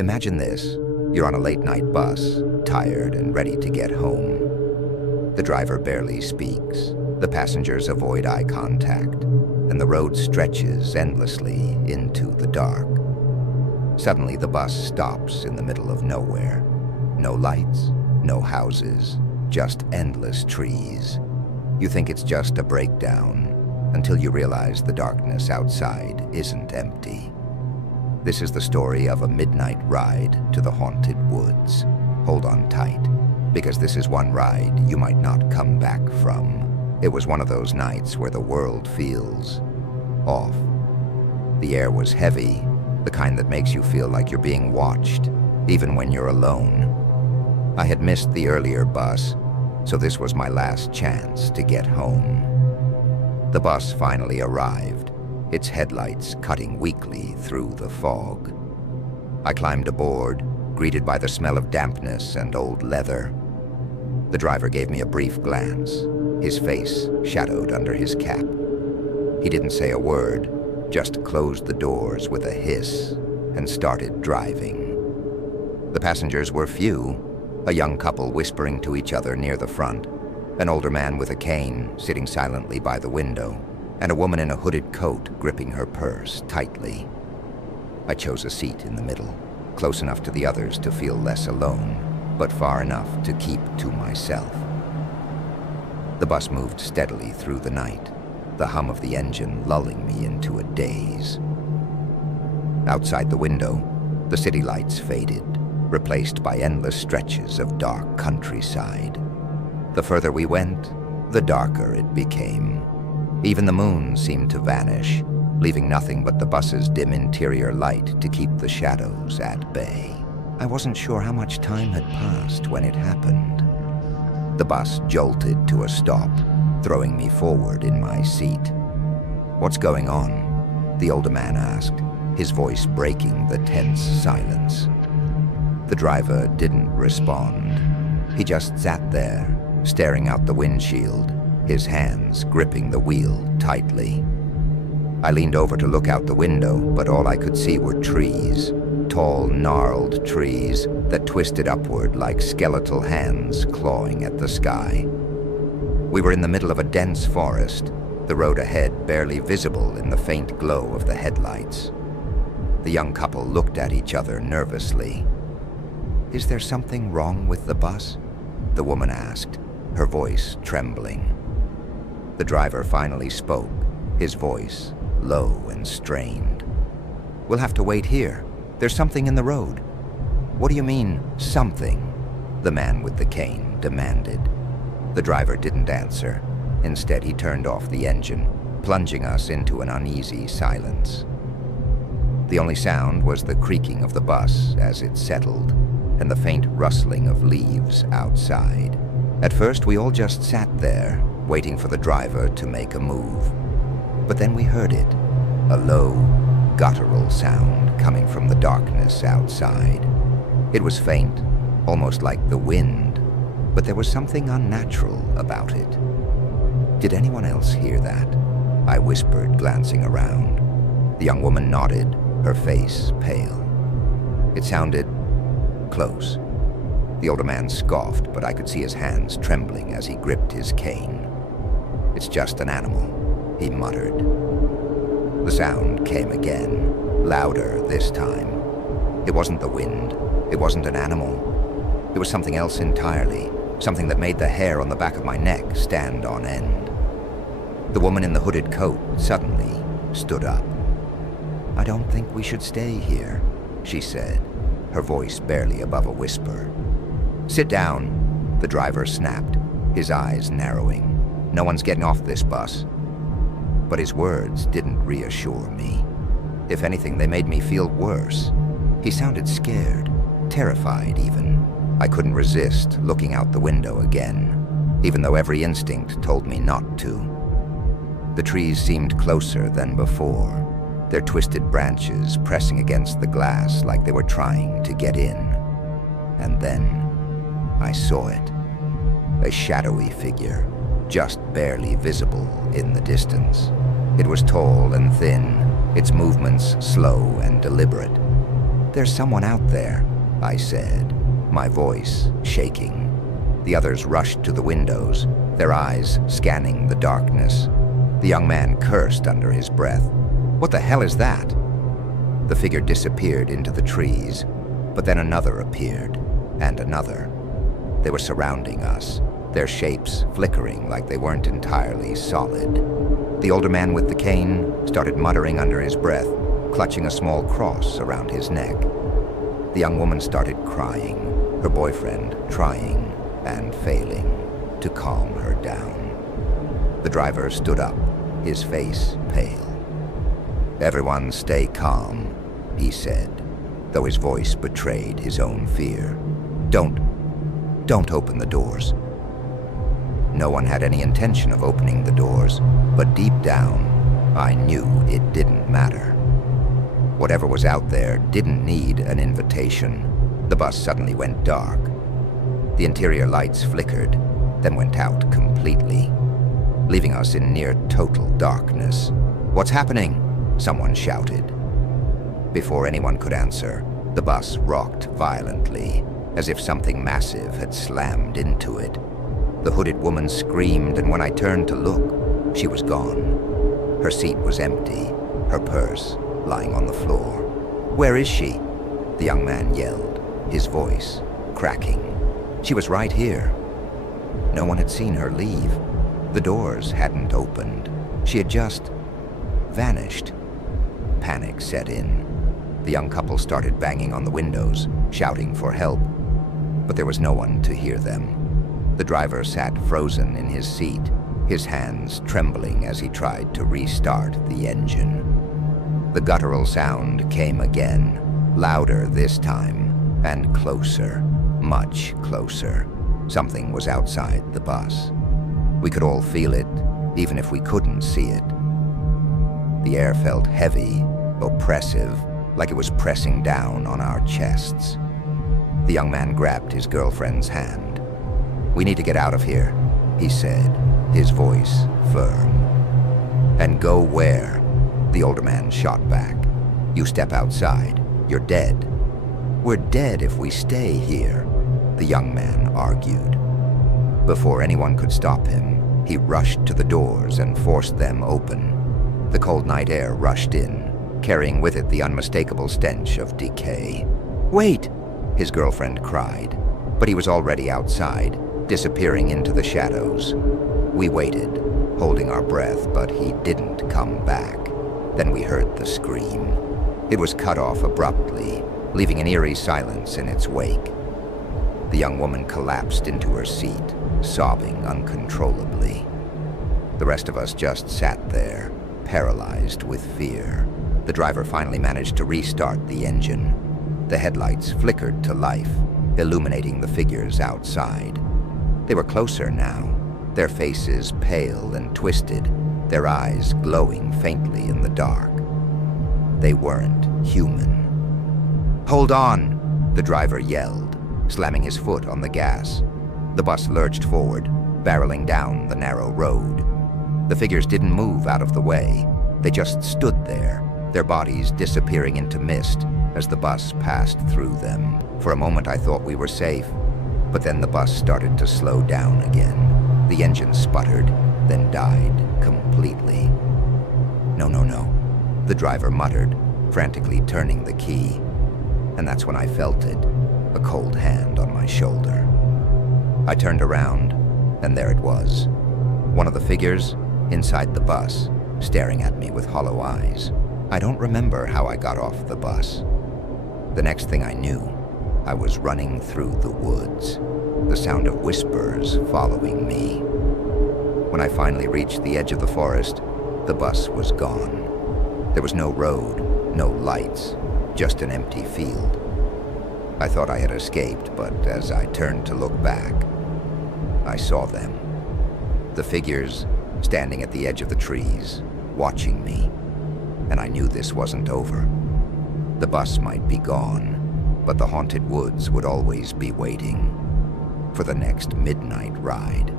Imagine this. You're on a late-night bus, tired and ready to get home. The driver barely speaks. The passengers avoid eye contact, and the road stretches endlessly into the dark. Suddenly, the bus stops in the middle of nowhere. No lights, no houses, just endless trees. You think it's just a breakdown, until you realize the darkness outside isn't empty. This is the story of a midnight ride to the haunted woods. Hold on tight, because this is one ride you might not come back from. It was one of those nights where the world feels off. The air was heavy, the kind that makes you feel like you're being watched, even when you're alone. I had missed the earlier bus, so this was my last chance to get home. The bus finally arrived, its headlights cutting weakly through the fog. I climbed aboard, greeted by the smell of dampness and old leather. The driver gave me a brief glance, his face shadowed under his cap. He didn't say a word, just closed the doors with a hiss and started driving. The passengers were few, a young couple whispering to each other near the front, an older man with a cane sitting silently by the window, and a woman in a hooded coat gripping her purse tightly. I chose a seat in the middle, close enough to the others to feel less alone, but far enough to keep to myself. The bus moved steadily through the night, the hum of the engine lulling me into a daze. Outside the window, the city lights faded, replaced by endless stretches of dark countryside. The further we went, the darker it became. Even the moon seemed to vanish, leaving nothing but the bus's dim interior light to keep the shadows at bay. I wasn't sure how much time had passed when it happened. The bus jolted to a stop, throwing me forward in my seat. "What's going on?" the older man asked, his voice breaking the tense silence. The driver didn't respond. He just sat there, staring out the windshield, his hands gripping the wheel tightly. I leaned over to look out the window, but all I could see were trees, tall, gnarled trees that twisted upward like skeletal hands clawing at the sky. We were in the middle of a dense forest, the road ahead barely visible in the faint glow of the headlights. The young couple looked at each other nervously. "Is there something wrong with the bus?" the woman asked, her voice trembling. The driver finally spoke, his voice low and strained. "We'll have to wait here. There's something in the road." "What do you mean, something?" the man with the cane demanded. The driver didn't answer. Instead, he turned off the engine, plunging us into an uneasy silence. The only sound was the creaking of the bus as it settled, and the faint rustling of leaves outside. At first, we all just sat there, waiting for the driver to make a move. But then we heard it, a low, guttural sound coming from the darkness outside. It was faint, almost like the wind, but there was something unnatural about it. "Did anyone else hear that?" I whispered, glancing around. The young woman nodded, her face pale. It sounded close. The older man scoffed, but I could see his hands trembling as he gripped his cane. "It's just an animal," he muttered. The sound came again, louder this time. It wasn't the wind. It wasn't an animal. It was something else entirely, something that made the hair on the back of my neck stand on end. The woman in the hooded coat suddenly stood up. "I don't think we should stay here," she said, her voice barely above a whisper. "Sit down," the driver snapped, his eyes narrowing. "No one's getting off this bus." But his words didn't reassure me. If anything, they made me feel worse. He sounded scared, terrified even. I couldn't resist looking out the window again, even though every instinct told me not to. The trees seemed closer than before, their twisted branches pressing against the glass like they were trying to get in. And then I saw it. A shadowy figure, just barely visible in the distance. It was tall and thin, its movements slow and deliberate. "There's someone out there," I said, my voice shaking. The others rushed to the windows, their eyes scanning the darkness. The young man cursed under his breath. "What the hell is that?" The figure disappeared into the trees, but then another appeared, and another. They were surrounding us, their shapes flickering like they weren't entirely solid. The older man with the cane started muttering under his breath, clutching a small cross around his neck. The young woman started crying, her boyfriend trying and failing to calm her down. The driver stood up, his face pale. "Everyone stay calm," he said, though his voice betrayed his own fear. Don't open the doors." No one had any intention of opening the doors, but deep down, I knew it didn't matter. Whatever was out there didn't need an invitation. The bus suddenly went dark. The interior lights flickered, then went out completely, leaving us in near total darkness. "What's happening?" someone shouted. Before anyone could answer, the bus rocked violently, as if something massive had slammed into it. The hooded woman screamed, and when I turned to look, she was gone. Her seat was empty, her purse lying on the floor. "Where is she?" the young man yelled, his voice cracking. She was right here. No one had seen her leave. The doors hadn't opened. She had just vanished. Panic set in. The young couple started banging on the windows, shouting for help, but there was no one to hear them. The driver sat frozen in his seat, his hands trembling as he tried to restart the engine. The guttural sound came again, louder this time, and closer, much closer. Something was outside the bus. We could all feel it, even if we couldn't see it. The air felt heavy, oppressive, like it was pressing down on our chests. The young man grabbed his girlfriend's hand. "We need to get out of here," he said, his voice firm. "And go where?" the older man shot back. "You step outside, you're dead." "We're dead if we stay here," the young man argued. Before anyone could stop him, he rushed to the doors and forced them open. The cold night air rushed in, carrying with it the unmistakable stench of decay. "Wait!" his girlfriend cried, but he was already outside, disappearing into the shadows. We waited, holding our breath, but he didn't come back. Then we heard the scream. It was cut off abruptly, leaving an eerie silence in its wake. The young woman collapsed into her seat, sobbing uncontrollably. The rest of us just sat there, paralyzed with fear. The driver finally managed to restart the engine. The headlights flickered to life, illuminating the figures outside. They were closer now, their faces pale and twisted, their eyes glowing faintly in the dark. They weren't human. "Hold on!" the driver yelled, slamming his foot on the gas. The bus lurched forward, barreling down the narrow road. The figures didn't move out of the way. They just stood there, their bodies disappearing into mist as the bus passed through them. For a moment I thought we were safe, but then the bus started to slow down again. The engine sputtered, then died completely. No, the driver muttered, frantically turning the key. And that's when I felt it, a cold hand on my shoulder. I turned around, and there it was. One of the figures inside the bus, staring at me with hollow eyes. I don't remember how I got off the bus. The next thing I knew, I was running through the woods, the sound of whispers following me. When I finally reached the edge of the forest, the bus was gone. There was no road, no lights, just an empty field. I thought I had escaped, but as I turned to look back, I saw them. The figures standing at the edge of the trees, watching me, and I knew this wasn't over. The bus might be gone, but the haunted woods would always be waiting for the next midnight ride.